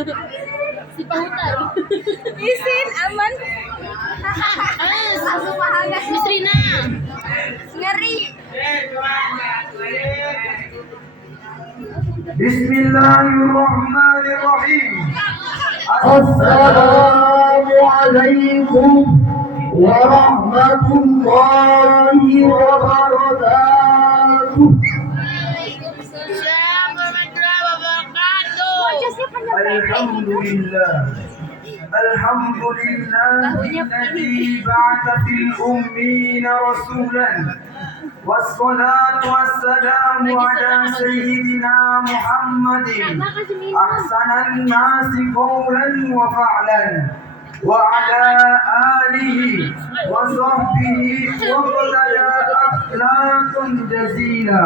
Si Pahutar. Isin aman. Langsung pahagas Miss Rina. ngeri. Bismillahirrahmanirrahim. Assalamualaikum warahmatullahi wabarakatuh. Waalaikumsalam warahmatullahi wabarakatuh. Alhamdulillah. Alhamdulillah alladzi ba'atha fil ummiyina rasulan. والصلاة والسلام على سيدنا محمد أحسن الناس قولا وفعلا وعلى آله وصحبه وقتل أخلاق جزيلة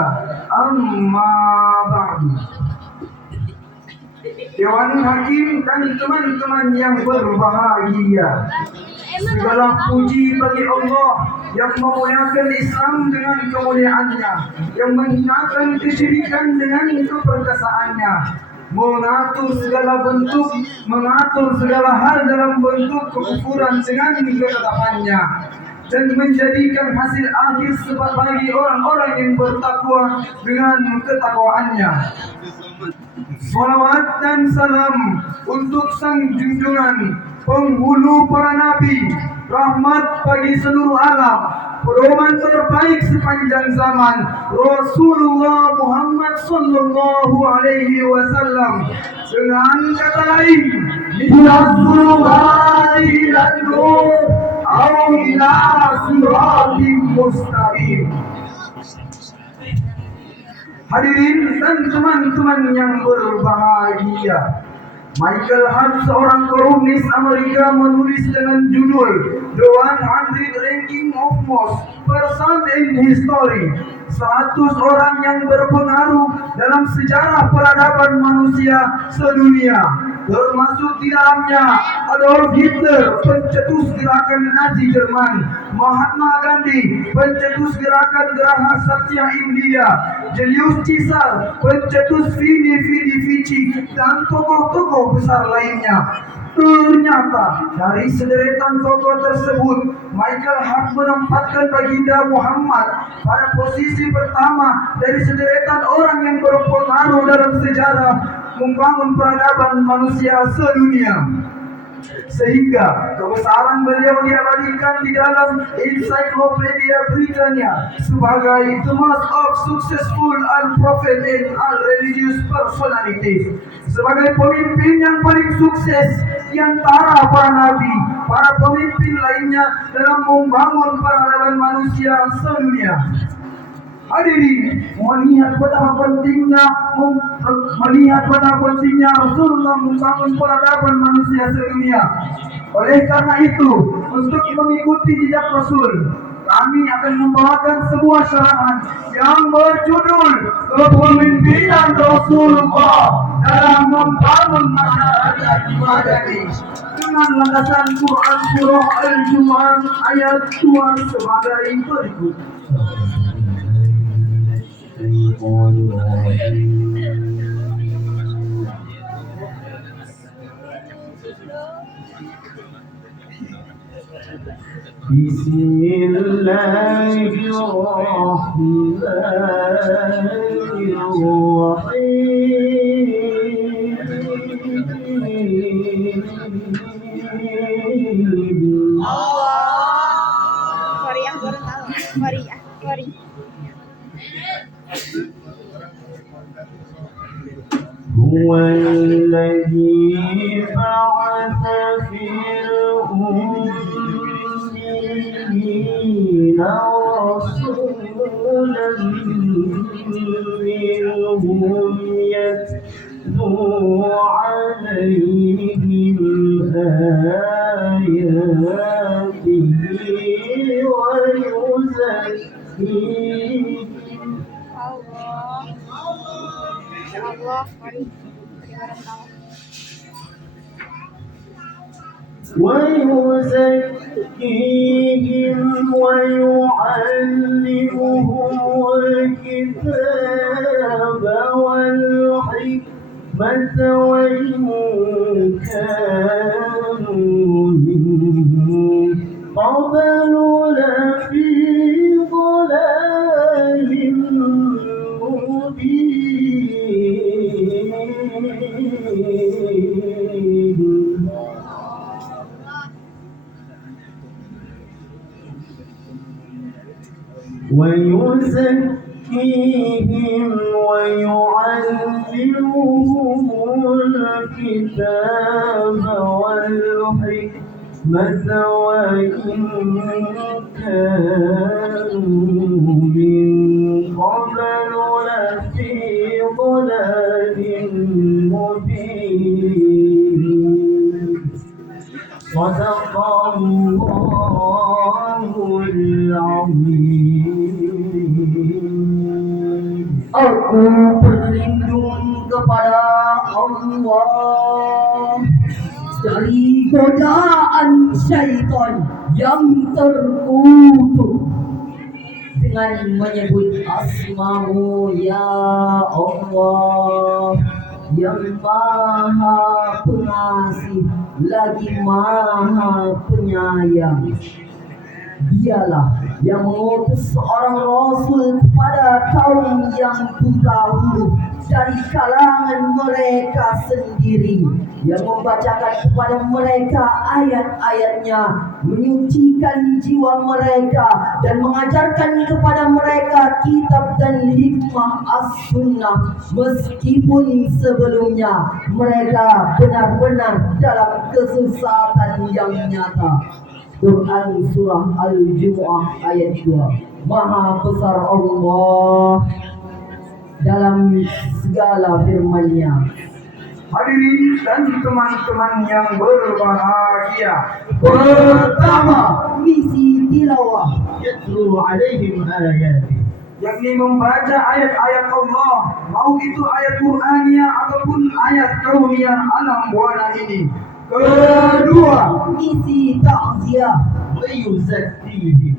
أما بعد. Dewan Hakim dan teman-teman yang berbahagia, segala puji bagi Allah yang memuliakan Islam dengan kemuliaannya, yang menghinakan kesyirikan dengan keperkasaannya, mengatur segala bentuk, mengatur segala hal dalam bentuk kekufuran dengan ketetapannya, dan menjadikan hasil akhir sebab bagi orang-orang yang bertakwa dengan ketakwaannya. Salawat dan salam untuk sang junjungan penghulu para nabi, rahmat bagi seluruh alam, pedoman terbaik sepanjang zaman, Rasulullah Muhammad sallallahu alaihi wasallam. Dengan kata lain, Bismillahirrahmanirrahim ila nur au ila siratim mustaqim. Hadirin dan teman-teman yang berbahagia, Michael Hart, seorang kolumnis Amerika, menulis dengan judul The 100 Ranking of Most Person in History, 100 orang yang berpengaruh dalam sejarah peradaban manusia sedunia. Termasuk di dalamnya Adolf Hitler, pencetus gerakan Nazi Jerman, Mahatma Gandhi, pencetus gerakan Geraha Satya India, Julius Caesar, pencetus Vini Vidi Vici, dan tokoh-tokoh besar lainnya. Ternyata dari sederetan tokoh tersebut, Michael Hart menempatkan baginda Muhammad pada posisi pertama dari sederetan orang yang berpengaruh dalam sejarah membangun peradaban manusia sedunia. Sehingga kebesaran beliau diabadikan di dalam Encyclopedia Britannia sebagai the most of successful and prophet and all religious personalities, sebagai pemimpin yang paling sukses di antara para nabi, para pemimpin lainnya dalam membangun peradaban manusia sedunia. Hadirin, melihat betapa pentingnya Rasulullah membangun peradaban manusia sedunia. Oleh karena itu, untuk mengikuti jejak Rasul, kami akan membawakan sebuah syarahan yang berjudul Kepemimpinan Rasulullah dalam membangun masyarakat madani, dengan landasan Quran Surah Al-Jumu'ah ayat 2 sebagai berikut. Bismillahirrahmanirrahim. Korea baru tahu. Korea. هو الذي بعث في الأميين رسولا منهم يتلو عليهم آياته ويزكيهم Allah, mari. ويزكيهم ويعلمهم الكتاب والحكمة وإن ويزكيهم ويعلمهم الكتاب والحكمة وإن كانوا من قبل لفي ضلال مبين. صدق الله العظيم. Aku berlindung kepada Allah dari godaan syaitan yang terkutuk dengan menyebut asmamu ya Allah yang maha pengasih lagi maha penyayang. Dialah yang mengutus seorang rasul kepada kaum yang buta huruf dari kalangan mereka sendiri, yang membacakan kepada mereka ayat-ayatnya, menyucikan jiwa mereka dan mengajarkan kepada mereka kitab dan hikmah as-sunnah, meskipun sebelumnya mereka benar-benar dalam kesesatan yang nyata. Quran Surah Al-Jumu'ah ayat 2. Maha besar Allah dalam segala firman-Nya. Hadirin dan teman-teman yang berbahagia, Pertama, misi tilawah yatlu alaihim ayati, yakni membaca ayat-ayat Allah, mau itu ayat Qur'aniyah ataupun ayat kauniyah alam buana ini. kedua, misi ta'ziyah wa yuzakkihim,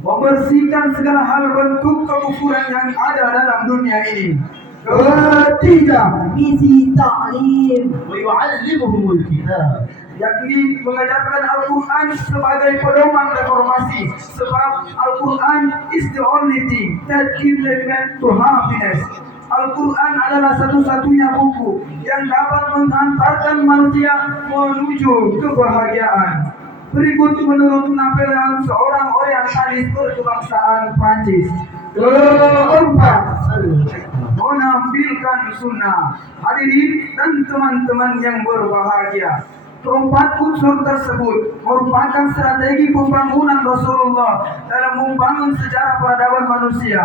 Membersihkan segala hal bentuk kekufuran yang ada dalam dunia ini. ketiga, misi ta'lim wa yu'allimuhumul kitab, Yakni mengajarkan Al-Quran sebagai pedoman reformasi. Sebab Al-Quran is the only thing that gives man to happiness. Al-Quran adalah satu-satunya buku yang dapat menghantarkan manusia menuju kebahagiaan. Berikut menurut Napoleon, seorang orientalis berkebangsaan Prancis. keempat, Menampilkan sunnah. Hadirin dan teman-teman yang berbahagia, keempat unsur tersebut merupakan strategi pembangunan Rasulullah dalam membangun sejarah peradaban manusia.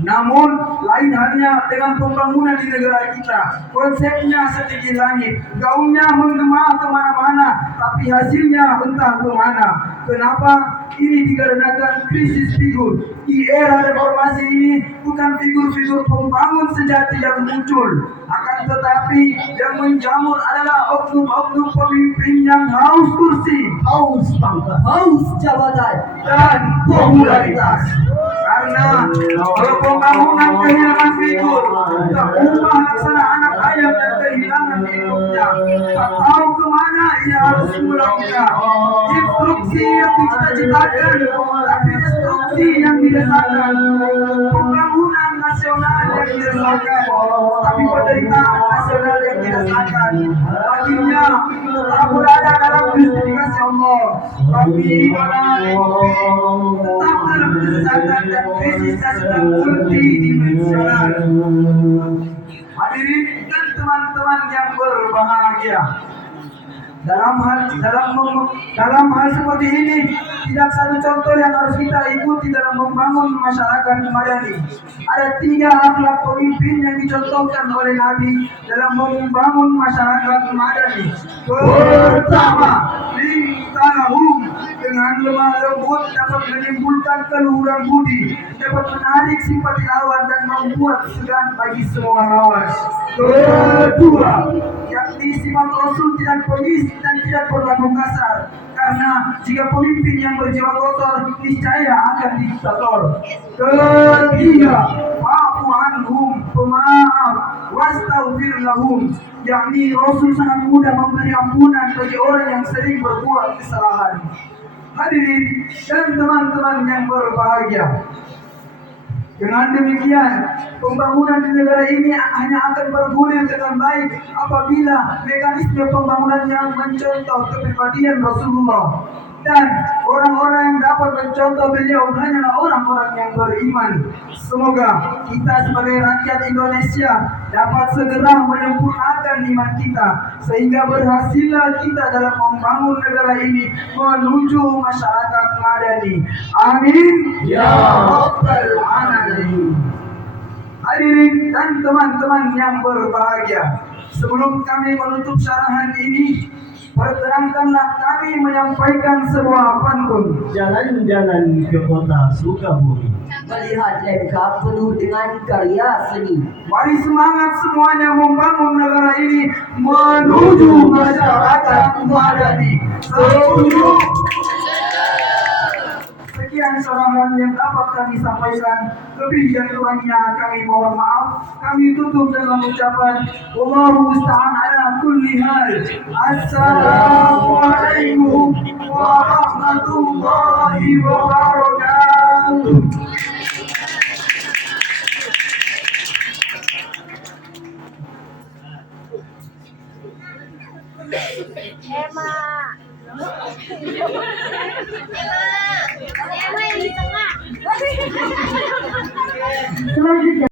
Namun lain halnya dengan pembangunan di negara kita. Konsepnya setinggi langit, gaungnya menggema kemana-mana, tapi hasilnya entah kemana. Kenapa? Ini dikarenakan krisis figur. Di era reformasi ini bukan figur-figur pembangun sejati yang muncul, akan tetapi yang menjamur adalah oknum-oknum pemimpin yang haus kursi, haus pangkat, haus jabatan, dan popularitas. Karena kalau pembangunan kehilangan figur, tak ubah laksana anak ayam yang kehilangan hidupnya, tak tahu kemana ia harus pulangnya. Instruksi yang dicita-citakan, tapi instruksi yang dirasakan. Pembangunan nasional yang dirasakan, tapi penderitaan nasional yang dirasakan. Akhirnya tak berada dalam justifikasi Allah, tapi tetap dalam kesesatan dan krisis yang sedang multidimensional. Hadirin dan teman-teman yang berbahagia, dalam hal seperti ini tidak satu contoh yang harus kita ikuti dalam membangun masyarakat madani. Ada 3 akhlak pemimpin yang dicontohkan oleh Nabi dalam membangun masyarakat madani. Pertama, limtanahum, dengan lemah lembut dapat menimbulkan keluhuran budi, dapat menarik simpati lawan dan membuat segan bagi semua lawan. Kedua, yakni sifat Rasul tidak pengis dan tidak berlaku kasar, karena jika pemimpin yang berjiwa kotor niscaya akan diktator. Ketiga, ma'fu anhum, pemaaf, wastaghfir lahum, yakni Rasul sangat mudah memberi ampunan bagi orang yang sering berbuat kesalahan. Hadirin dan teman-teman yang berbahagia, dengan demikian pembangunan di negara ini hanya akan bergulir dengan baik apabila mekanisme pembangunan yang mencontoh kepribadian Rasulullah. Dan orang-orang yang dapat mencontoh beliau hanyalah orang-orang yang beriman. Semoga kita sebagai rakyat Indonesia dapat segera menyempurnakan iman kita sehingga berhasillah kita dalam membangun negara ini menuju masyarakat madani. Amin ya rabbal alamin. Hadirin dan teman-teman yang berbahagia, sebelum kami menutup syarahan ini, perkenankanlah kami menyampaikan sebuah pantun. Jalan-jalan ke kota Sukabumi, melihat lengkap penuh dengan karya seni. Mari semangat semuanya membangun negara ini menuju masyarakat madani. Setuju? Sekian syarahan yang dapat kami sampaikan. Lebih dan kurangnya kami mohon maaf. Kami tutup dengan ucapan Wallahu musta'an ala kulli hal. Assalamualaikum warahmatullahi wabarakatuh. Emma. Emma yang di tengah. Selanjutnya